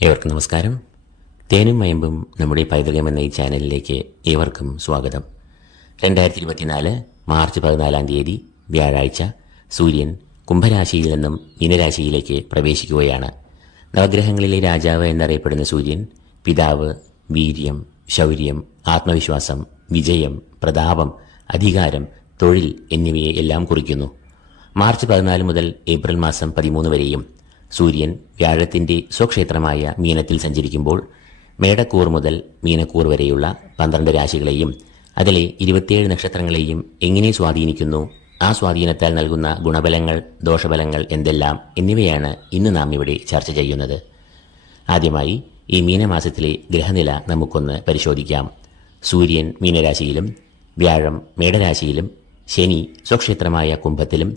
ഏവർക്കും നമസ്കാരം. തേനും മയമ്പും നമ്മുടെ പൈതൃകം എന്ന ഈ ചാനലിലേക്ക് ഏവർക്കും സ്വാഗതം. 2024 മാർച്ച് 14 വ്യാഴാഴ്ച സൂര്യൻ കുംഭരാശിയിൽ നിന്നും മീനരാശിയിലേക്ക് പ്രവേശിക്കുകയാണ്. നവഗ്രഹങ്ങളിലെ രാജാവ് എന്നറിയപ്പെടുന്ന സൂര്യൻ പിതാവ്, വീര്യം, ശൗര്യം, ആത്മവിശ്വാസം, വിജയം, പ്രതാപം, അധികാരം, തൊഴിൽ എന്നിവയെ എല്ലാം കുറിക്കുന്നു. മാർച്ച് 14 മുതൽ ഏപ്രിൽ മാസം 13 വരെയും സൂര്യൻ വ്യാഴത്തിന്റെ സ്വക്ഷേത്രമായ മീനത്തിൽ സഞ്ചരിക്കുമ്പോൾ മേടക്കൂർ മുതൽ മീനക്കൂർ വരെയുള്ള 12 രാശികളെയും അതിലെ 27 നക്ഷത്രങ്ങളെയും എങ്ങനെ സ്വാധീനിക്കുന്നു, ആ സ്വാധീനത്താൽ നൽകുന്ന ഗുണഫലങ്ങൾ, ദോഷഫലങ്ങൾ എന്തെല്ലാം എന്നിവയാണ് ഇന്ന് നാം ഇവിടെ ചർച്ച ചെയ്യുന്നത്. ആദ്യമായി ഈ മീനമാസത്തിലെ ഗ്രഹനില നമുക്കൊന്ന് പരിശോധിക്കാം. സൂര്യൻ മീനരാശിയിലും വ്യാഴം മേടരാശിയിലും ശനി സ്വക്ഷേത്രമായ കുംഭത്തിലും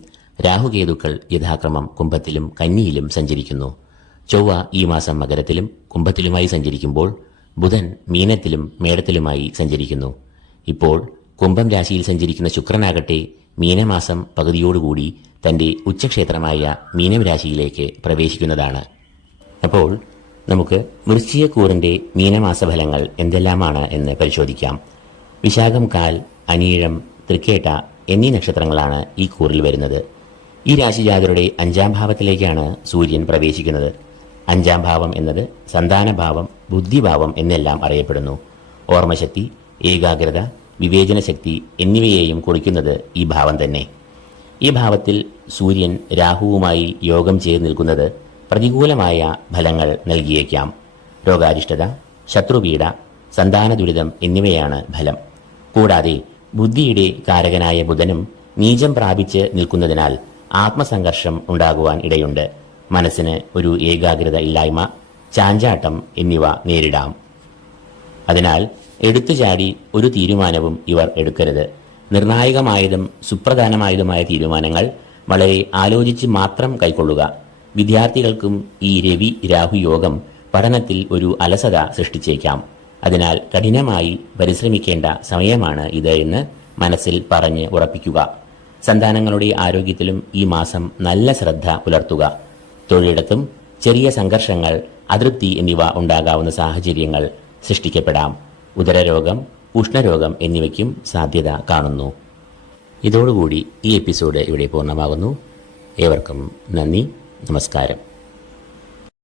രാഹുകേതുക്കൾ യഥാക്രമം കുംഭത്തിലും കന്നിയിലും സഞ്ചരിക്കുന്നു. ചൊവ്വ ഈ മാസം മകരത്തിലും കുംഭത്തിലുമായി സഞ്ചരിക്കുമ്പോൾ ബുധൻ മീനത്തിലും മേടത്തിലുമായി സഞ്ചരിക്കുന്നു. ഇപ്പോൾ കുംഭം രാശിയിൽ സഞ്ചരിക്കുന്ന ശുക്രനാകട്ടെ മീനമാസം പകുതിയോടുകൂടി തന്റെ ഉച്ചക്ഷേത്രമായ മീനം രാശിയിലേക്ക് പ്രവേശിക്കുന്നതാണ്. അപ്പോൾ നമുക്ക് വൃശ്ചികക്കൂറിന്റെ മീനമാസ ഫലങ്ങൾ എന്തെല്ലാമാണ് എന്ന് പരിശോധിക്കാം. വിശാഖം, കാൽ, അനീഴം, തൃക്കേട്ട എന്നീ നക്ഷത്രങ്ങളാണ് ഈ കൂറിൽ വരുന്നത്. ഈ രാശിജാതരുടെ 5ാം ഭാവത്തിലേക്കാണ് സൂര്യൻ പ്രവേശിക്കുന്നത്. 5ാം ഭാവം എന്നത് സന്താനഭാവം, ബുദ്ധിഭാവം എന്നെല്ലാം അറിയപ്പെടുന്നു. ഓർമ്മശക്തി, ഏകാഗ്രത, വിവേചനശക്തി എന്നിവയെയും കുറിക്കുന്നത് ഈ ഭാവം തന്നെ. ഈ ഭാവത്തിൽ സൂര്യൻ രാഹുവുമായി യോഗം ചെയ്ത് നിൽക്കുന്നത് പ്രതികൂലമായ ഫലങ്ങൾ നൽകിയേക്കാം. രോഗാരിഷ്ടത, ശത്രുപീഡ, സന്താന ദുരിതം എന്നിവയാണ് ഫലം. കൂടാതെ ബുദ്ധിയുടെ കാരകനായ ബുധനും നീചം പ്രാപിച്ച് നിൽക്കുന്നതിനാൽ ആത്മസംഘർഷം ഉണ്ടാകുവാൻ ഇടയുണ്ട്. മനസ്സിന് ഒരു ഏകാഗ്രത ഇല്ലായ്മ, ചാഞ്ചാട്ടം എന്നിവ നേരിടാം. അതിനാൽ എടുത്തുചാടി ഒരു തീരുമാനവും ഇവർ എടുക്കരുത്. നിർണായകമായതും സുപ്രധാനമായതുമായ തീരുമാനങ്ങൾ വളരെ ആലോചിച്ച് മാത്രം കൈക്കൊള്ളുക. വിദ്യാർത്ഥികൾക്കും ഈ രവി രാഹു യോഗം പഠനത്തിൽ ഒരു അലസത സൃഷ്ടിച്ചേക്കാം. അതിനാൽ കഠിനമായി പരിശ്രമിക്കേണ്ട സമയമാണ് ഇത് എന്ന് മനസ്സിൽ പറഞ്ഞ് ഉറപ്പിക്കുക. സന്താനങ്ങളുടെ ആരോഗ്യത്തിലും ഈ മാസം നല്ല ശ്രദ്ധ പുലർത്തുക. തൊഴിലിടത്തും ചെറിയ സംഘർഷങ്ങൾ, അതൃപ്തി എന്നിവ ഉണ്ടാകാവുന്ന സാഹചര്യങ്ങൾ സൃഷ്ടിക്കപ്പെടാം. ഉദരരോഗം, ഉഷ്ണരോഗം എന്നിവയ്ക്കും സാധ്യത കാണുന്നു. ഇതോടുകൂടി ഈ എപ്പിസോഡ് ഇവിടെ പൂർണ്ണമാകുന്നു. ഏവർക്കും നന്ദി, നമസ്കാരം.